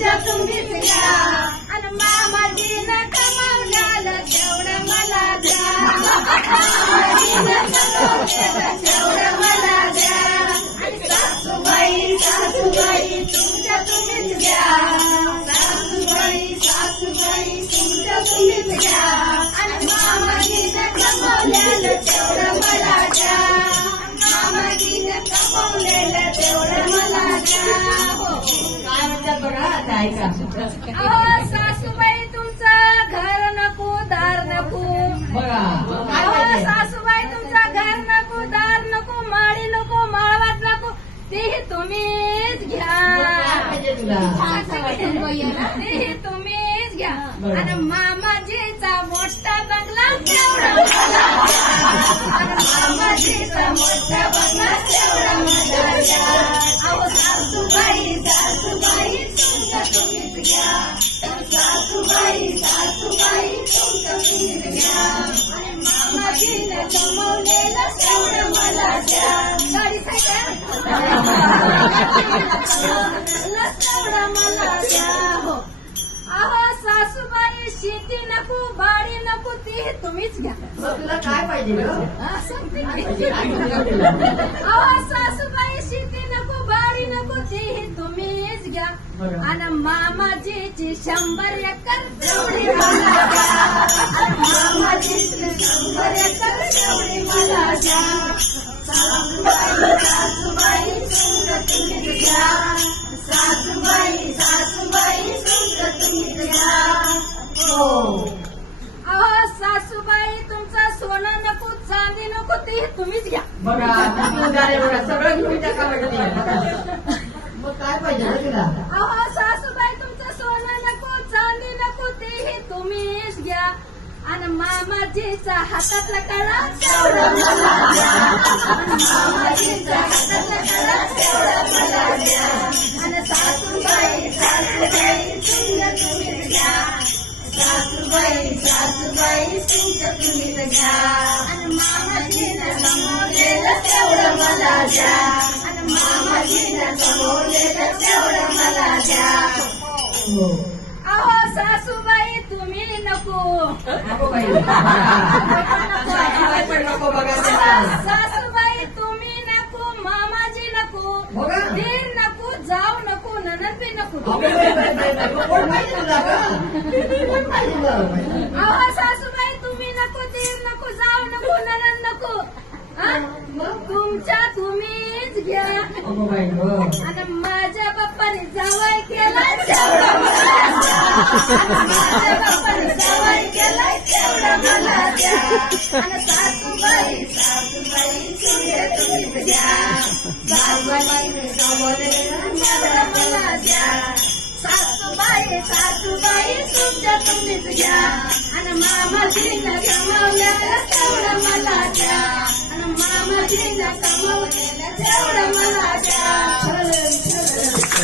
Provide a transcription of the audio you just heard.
तुमच्या तुम्हीच घ्या आणि मामाजीनं कमावल्याला तेवढं मला द्या मामाजीनं कमावल्याला तेवढं मला द्या आणि सासूबाई सासूबाई तुमच्या तुम्हीच घ्या सासूबाई सासूबाई तुमच्या तुम्हीच घ्या आणि मामाजीनं कमावल्याला तेवढं मला द्या मामाजीनं कमावलेलं तेवढं मला द्या काय म्हणतात बघा आता ऐका. अहो सासूबाई तुमचं घर नको दार नको बघा काय अहो पाहिजे? सासूबाई तुमचं घर नको दार नको माळी नको माळवात नको तेही तुम्हीच घ्या काय पाहिजे तुला? तेही तुम्हीच घ्या बरं. आणि मामाजीचा मोठा बंगला तेवढा मला द्या. आणि मामाजीचा मोठा बंगला तेवढा मला द्या. अहो सासूबाई सासूबाई तुमचं तुम्हीच घ्या सासूबाई सासूबाई तुमचं तुम्हीच घ्या आणि मामाजीनं कमवलेलं तेवढं मला द्या गाडी तेवढं मला द्या हो अहो सासूबाई शेती नको बाडी नको ती तुम्हीच घ्या मग तुला काय पाहिजे गं? हा, सांगते की. काय पाहिजे तुला? अहो सासूबाई शेती नको बाडी नको ती तुम्हीच घ्या बरं. आणि मामाजीची 100 एकर तेवढी मला द्या आणि मामाजीची 100 एकर तेवढी मला द्या सासूबाई सासूबाई तुमचं तुम्हीच घ्या सासूबाई सासूबाई तुमचं तुम्हीच घ्या हो. अहो सासूबाई तुमचं सोनं नको चांदी नको ते तुम्हीच घ्या बघा तुम्ही झाले बघा सगळं घेऊन टाका म्हणजे. मग काय पाहिजे गं तुला? अहो सासूबाई तुमचं सोनं नको चांदी नको तेही तुम्हीच घ्या आणि मामाजीचा हातातला कळा तेवढं मला द्या आणि मामाजीचा हातातला कळा तेवढं मला द्या आणि सासूबाई सासूबाई तुमचं तुम्हीच घ्या सासूबाई सासूबाई तुमचं तुम्हीच घ्या आणि मामाजीनं कमवलेलं तेवढं मला द्या आणि मामाजीनं कमवलेलं तेवढं मला द्या हो. अहो सासूबाई तुम्ही नको नको बाई. सासूबाई पण नको बघा त्याला. सासूबाई तुम्ही नको मामाजी नको बघा. दीर नको जाऊ नको ननद बी नको कोण पाहिजे तुला गं? कोण पाहिजे गं? अहो सासूबाई तुम्ही नको दीर नको जाऊ नको ननद नको हा? तुमच्या तुम्हीच घ्या अगो बाई गं. आणि माझ्या बाप्पाने जावाई केला तेवढं मला द्या माझ्या बाप्पाने जावाई केला तेवढं मला द्या आणि सासूबाई सासूबाई तुमच्या तुम्हीच घ्या सासूबाईने कमवलेलं तेवढं मला द्या सासूबाई सासूबाई तुमच्या तुम्हीच घ्या आणि मामाजीनं कमवलेलं तेवढं मला द्या आणि मामाजीनं कमवलेलं तेवढं मला द्या